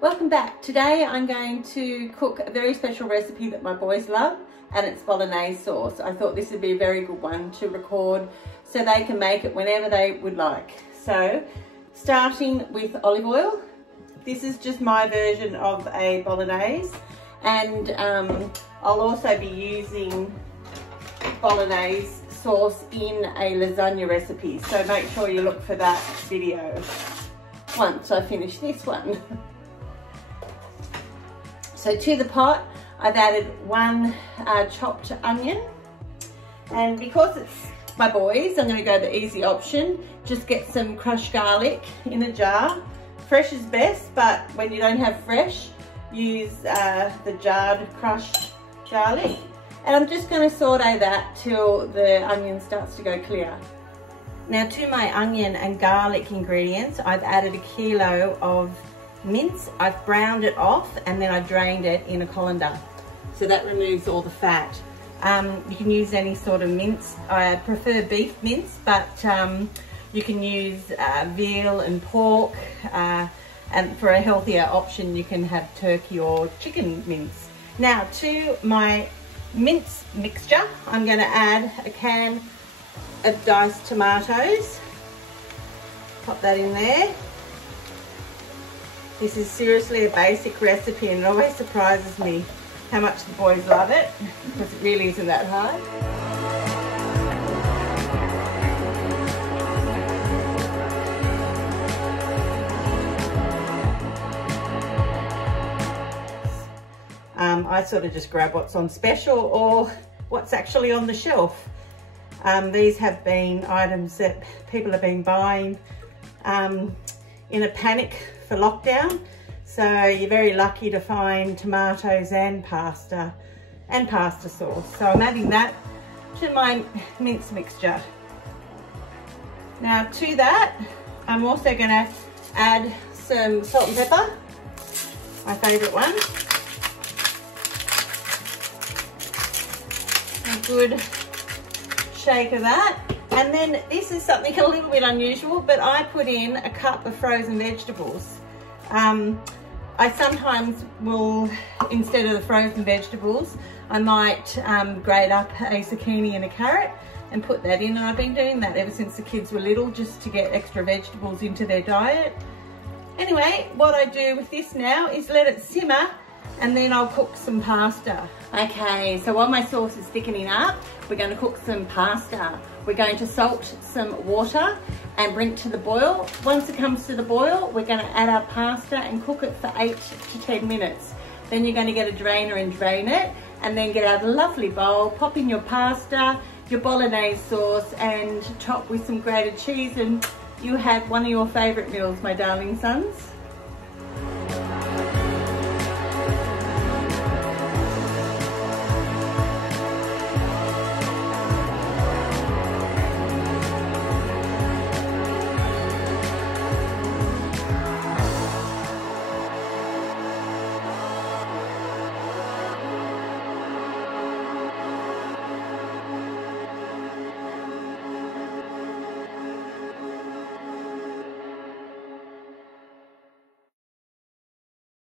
Welcome back. Today I'm going to cook a very special recipe that my boys love, and it's Bolognese sauce. I thought this would be a very good one to record so they can make it whenever they would like. So, starting with olive oil. This is just my version of a Bolognese, and I'll also be using Bolognese sauce in a lasagna recipe, so make sure you look for that video once I finish this one. So to the pot I've added one chopped onion, and because it's my boys I'm going to go the easy option. Just get some crushed garlic in a jar. Fresh is best, but when you don't have fresh, use the jarred crushed garlic. And I'm just going to saute that till the onion starts to go clear. Now to my onion and garlic ingredients, I've added 1 kilo of mince. I've browned it off and then I drained it in a colander. So that removes all the fat. You can use any sort of mince. I prefer beef mince, but you can use veal and pork. And for a healthier option, you can have turkey or chicken mince. Now to my mince mixture, I'm going to add a can of diced tomatoes. Pop that in there. This is seriously a basic recipe, and it always surprises me how much the boys love it, because it really isn't that hard. I sort of just grab what's on special or what's actually on the shelf. These have been items that people have been buying in a panic for lockdown. So you're very lucky to find tomatoes and pasta sauce. So I'm adding that to my mince mixture. Now to that, I'm also going to add some salt and pepper, my favourite one. A good shake of that. And then this is something a little bit unusual, but I put in a cup of frozen vegetables. I sometimes will, instead of the frozen vegetables, I might grate up a zucchini and a carrot and put that in, and I've been doing that ever since the kids were little, just to get extra vegetables into their diet. Anyway, what I do with this now is let it simmer, and then I'll cook some pasta. Okay, so while my sauce is thickening up, we're going to cook some pasta. We're going to salt some water and bring it to the boil. Once it comes to the boil, we're going to add our pasta and cook it for 8 to 10 minutes. Then you're going to get a drainer and drain it, and then get out a lovely bowl, pop in your pasta, your Bolognese sauce, and top with some grated cheese, and you have one of your favourite meals, my darling sons.